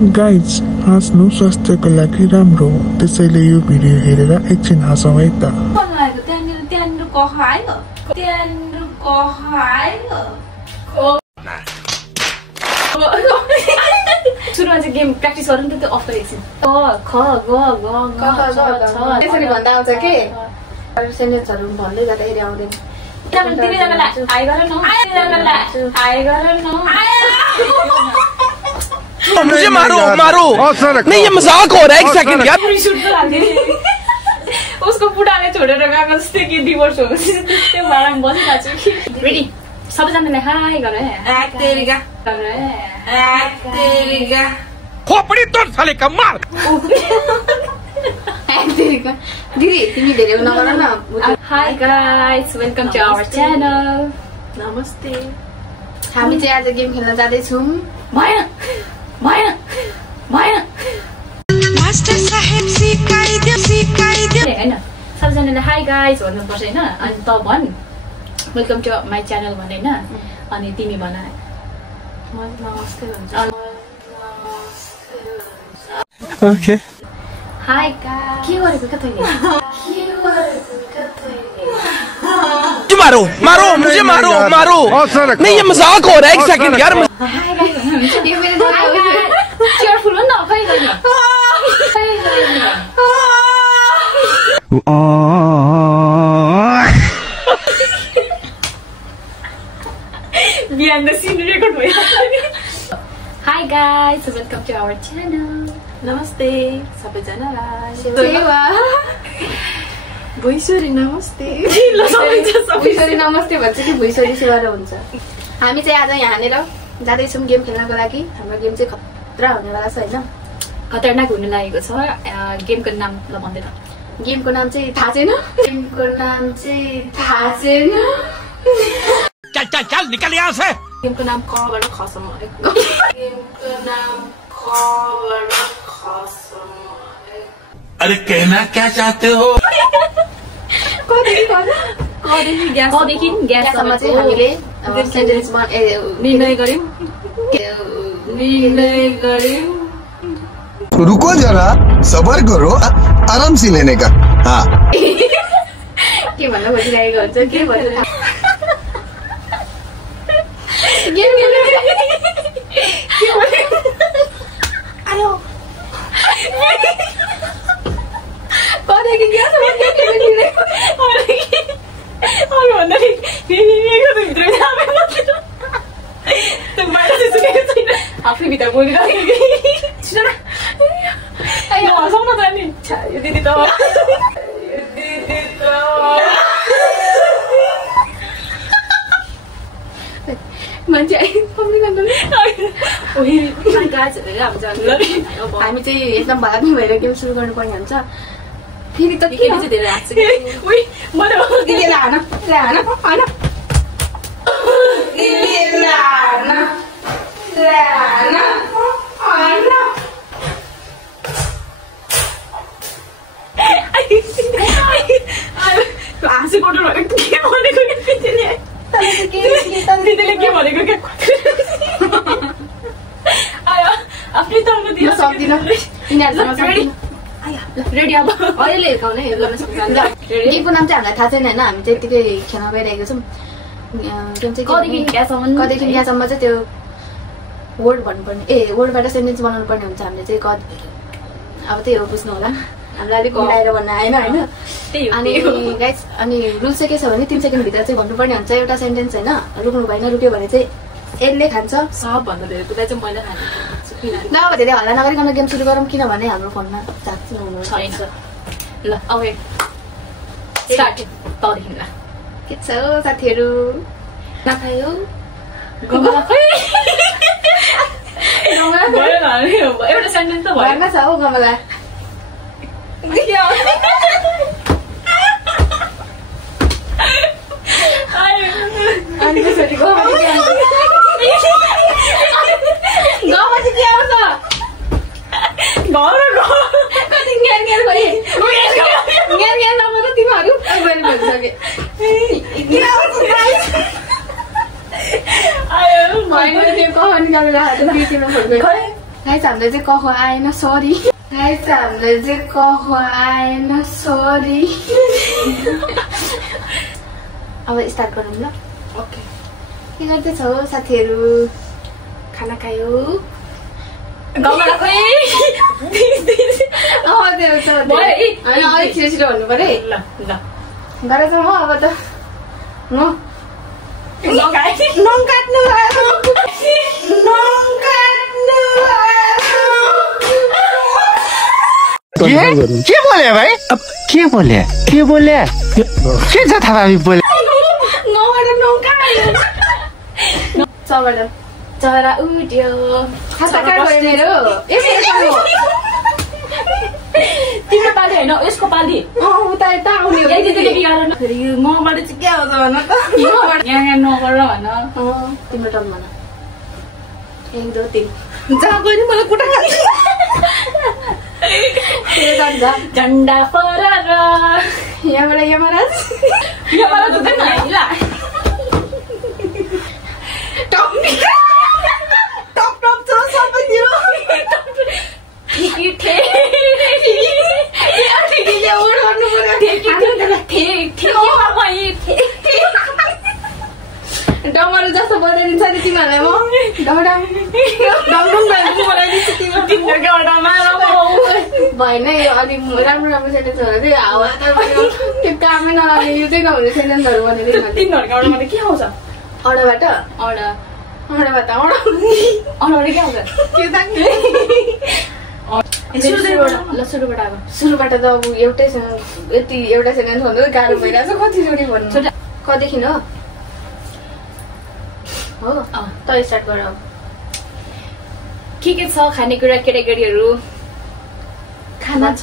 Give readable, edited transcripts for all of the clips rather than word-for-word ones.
Guys हाँस्नु स्वास्थ्यको लागि राम्रो हो त्यसैले यो भिडियो हेरेर एकछिन हाँसौँ है त सुरुमा चाहिँ गेम प्र्याक्टिस गरौँ त त्यो अफ गरेको त्यसरी भन्दा आउँछ के सेन्टेन्सहरू भन्दै जाँदाखेरि आउँदैन मुझे मारो मारो नहीं ये मजाक हो रहा है एक सेकंड यार उसको पुटाले छोडेर गएको जस्तै कि डिभोर्स हो त्यो भाडामा बसिरहेको छु कि रेडी सबैजनाले हाई गरे खोपडी तोड साले कमाल दिदी तिमी धेरै नगर न hi guys welcome to our channel नमस्ते हामी चाहिँ आज गेम खेल्न जाँदै छौं भएन मास्टर साहेब सिकाइदियो हैन सबैजनाले हाई गाइस भन्नुपर्छ हैन अनि त भन् वेलकम टु माई च्यानल भन् हैन अनि तिमी भन नमस्ते भन्छ ओके हाई गाइस के गरेको के तैले मारो मारो मुझे मारो मारो नहीं ये मजाक हो रहा है एक सेकंड यार हाई गाइस यो मेरो चियरफुल हो नि त खै गर्ने Behind the scene record भयो Hi guys, welcome to our channel. नमस्ते सबैजनालाई भुइसोरी नमस्ते भुइसोरी नमस्ते भन्छ कि भुइसोरी सेवा हुन्छ हामी चाहिँ आज यहाँनेर जाँदैछौँ गेम खेल्नको लागि हाम्रो गेम चाहिँ खतरा हुनेवाला छ हैन खतरनाक हुन लागेको छ गेमको नाम ल भन्दैन गेमको नाम चाहिँ थाहा छैन चल चल चल निकल यहाँ से गेमको नाम कबाट खसम अरे कहना क्या चाहते हो कदेखि ग्याससम्म चाहिँ हामीले सेन्टेन्समा निर्णय गर्यौं रुको जरा सबर करो आराम से लेने का हाँ के भन्न खोजिरहेको हुन्छ के भन्छ गेम आयो कदेखि ग्यासमा आफै भित्र बोलिरहेको हँसाउन त नि यो दिदी त मान्छे हामी चाहिँ एकदम भाग्ने भएर गेम सुरु गर्नुपर्ने हुन्छ फेरि त के चाहिँ धेरै लाग्छ हाँसी कन्ट्रोल भनेको के भनेको दिदीले के भनेको के आयो आफ्नै तर्नु दिन सक्दिन रेडी अब अहिले हिर्काउने गेमको नाम चाहिँ हामीलाई थाहा छैन होइन हामी चाहिँ यतिकै खेल्न गइरहेको छौँ गेम चाहिँ कदेखि यहाँसम्म चाहिँ त्यो वर्ड भन्नुपर्ने वर्डबाट सेन्टेन्स बनाउनु पर्ने हुन्छ हामीले चाहिँ अब त्यही हो बुझ्नु होला हामीलाई अलिक घटाएर भन्न आएन होइन अनि गाइस अनि रुल चाहिँ के छ भने 3 सेकेन्डभित्र चाहिँ भन्नुपर्ने हुन्छ एउटा सेन्टेन्स होइन रुक्नु भएन रुक्यो भने चाहिँ यसले खान्छ सबभन्दा धेरै कुरा चाहिँ मैले खाने ल अब धेरै हल्ला नगरिकन गेम सुरु गरौँ किनभने हाम्रो फोनमा चार्ज हुनु छैन ल अब स्टार्ट तदेखि ल के छ साथीहरू नखायो एउटा सेन्टेन्स त भएन छ हौ गमला अनि त्यसरी गाइस हामीले चाहिँ कह आएन सरी गाइस हामीले चाहिँ कह आएन सरी अब स्टार्ट गरौँ ल ओके के गर्दैछौ साथीहरु खाना खायो गाउँमा खोइ अलिक छिटो भन्नु पर्यो है ल ल गरेर जाउँ हो अब त म नङ काट्नु के बोले भाइ के बोले के छ थाहा बोले चरा उड्यो मेरो तिम्रो पाली होइन यसको पाली उता यता आउने बिगार फेरि यो मबाट चाहिँ के आउँछ भन त यहाँ नगर भन तिम्रो टर्न भन 1 2 3 जहाँ गयो नि मलाई कुटा झन्डा फरर यहाँबाट यमराज हुँदैन टप छ सबैतिर डमरू जस्तो बनाइदिन्छ नि तिमीहरूलाई म भएन यो अलिक राम्रो सेन्टेन्स होला चाहिँ हावा त्यो कामै नलाग्ने यो चाहिँ नहुने सेन्टेन्सहरू बनाइदिनु तिनीहरूको के आउँछ अडाबाट सुरुबाट त अब एउटै यति एउटा सेन्टेन्स भन्नु गाह्रो भइरहेको छ कतिचोटि भन्नु कदेखि हो त स्टार्ट गर के छ खानेकुरा केटाकेटीहरू खाना छ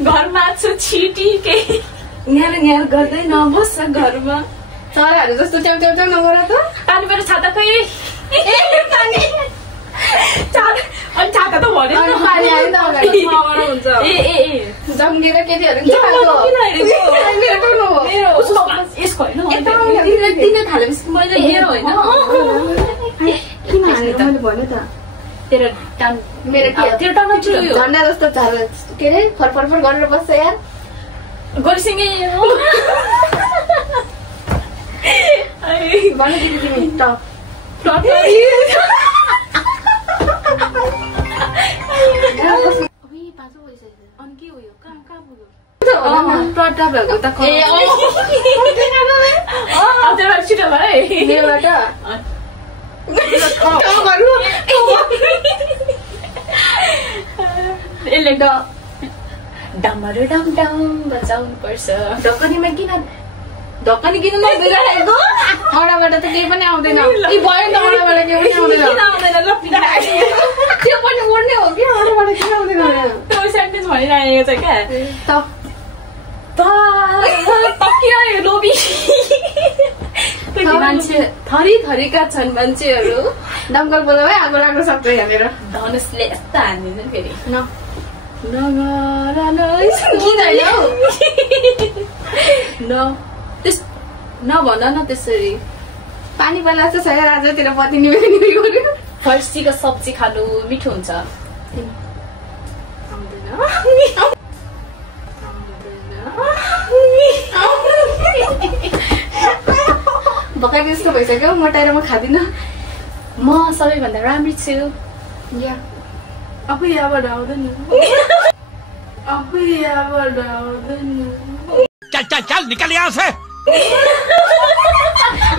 घरमा छु छिटी केही यहाँ गर्दै नबस्छ घरमा चराहरू जस्तो च्याउ च्याउ च्याउ नगर त पानी पनि छाता खोइ अनि छाता त भन्यो पानी आयो त अगाडि हुन्छ ए जम्केर केटीहरू के यसको होइन दिन थालेपछि मैले हेर होइन किन हालेको मैले भन्यो त तेरो टर्न चुयो झन्डा जस्तो झाल के अरे फरफर गरेर बस्छ यार गोरीसँगै भन्नु दिदी तिमी अनि के उयो कहाँ पुग्यो छिटो भयो यसले डमरू डम डम बजाउनु पर्छ ढकनीमा ढकनी किन नबिराएको अडाबाट त केही पनि आउँदैन भयो नि अडाबाट केही पनि आउँदैन त्यो पनि उड्ने हो कि अडाबाट केही आउँदैन त्यो सेन्टेन्स भनिरहेको छ क्या लोभी मान्छे थरी थरीका छन् मान्छेहरू दमकल बोलाउ है आगो लाग्न सक्छ यहाँनिर धनुषले यस्तो हानिदिन्छ फेरि नभन न त्यसरी पानी पर्ला जस्तो छ राजातिर पति निभ्यो फर्सीको सब्जी खानु मिठो हुन्छ भर्खर यस्तो भइसक्यो मोटाएर म खादिनँ म सबैभन्दा राम्री छु अब यहाँबाट आउँदैन चल निकल यहाँ से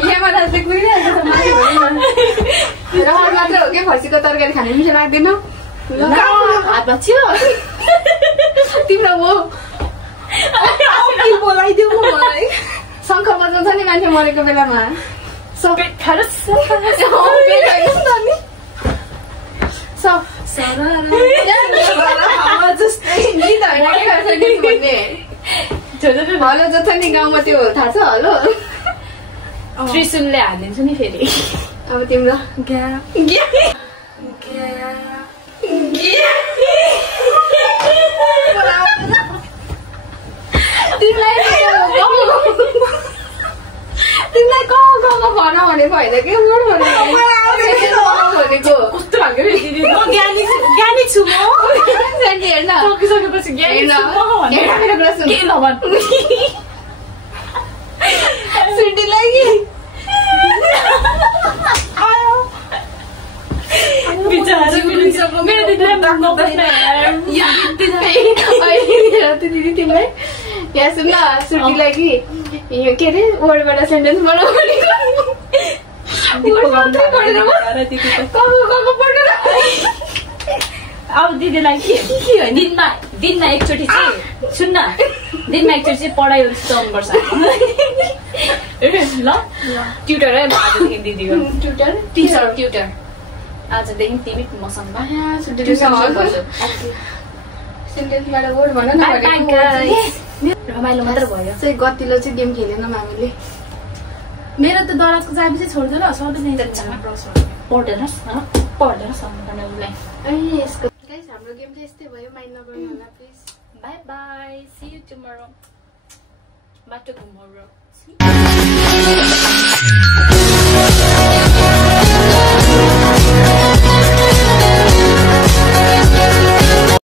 यहाँबाट चाहिँ कुहिरहेको छ माथि भएन रहर मात्र हो कि फर्सीको तरकारी खानु मिठो लाग्दैन हातमा छियो तिम्रो हो बोलाइदिउ मलाई शङ्ख बजाउँछ नि मान्छे मरेको बेलामा हलो जस्तो नि गाउँमा त्यो थाहा छ हलो त्रिशुलले हालिदिन्छु नि फेरि अब तिम्रो तिमीलाई गाउँमा भन भनेको होइन कि वर्ड भनेको कस्तो लाग्यो दिदी म ज्ञानी छु म हेर्न सकिसकेपछि ज्ञानी छु म हेर मेरो कुरा सुन के नभन् सुन्टीलाई बिचारा मेरो दिदीलाई दिदी तिमीलाई यहाँ सुन न सुन्टीलाई कि यो के अरे वर्डबाट सेन्टेन्स बनाऊ अब दिदीलाई के दिनमा एकचोटि चाहिँ सुन्न दिनमा एकचोटि चाहिँ पढाइ सिकाउनुपर्छ ल ट्युटर है आजदेखि दिदीको ट्युटर आजदेखि तिमी मसँग सेन्टेन्सबाट वर्ड भन न रमाइलो मात्र भयो चाहिँ गतिलो चाहिँ गेम खेलेनौँ हामीले मेरो त दराजको चाबी चाहिँ छोड्दैन सधैँ पढ्दैनस् उसलाई यसको गाइस हाम्रो गेम चाहिँ यस्तै भयो माइन्ड नगर्नु होला please bye bye see you tomorrow बाटो घुमाउरो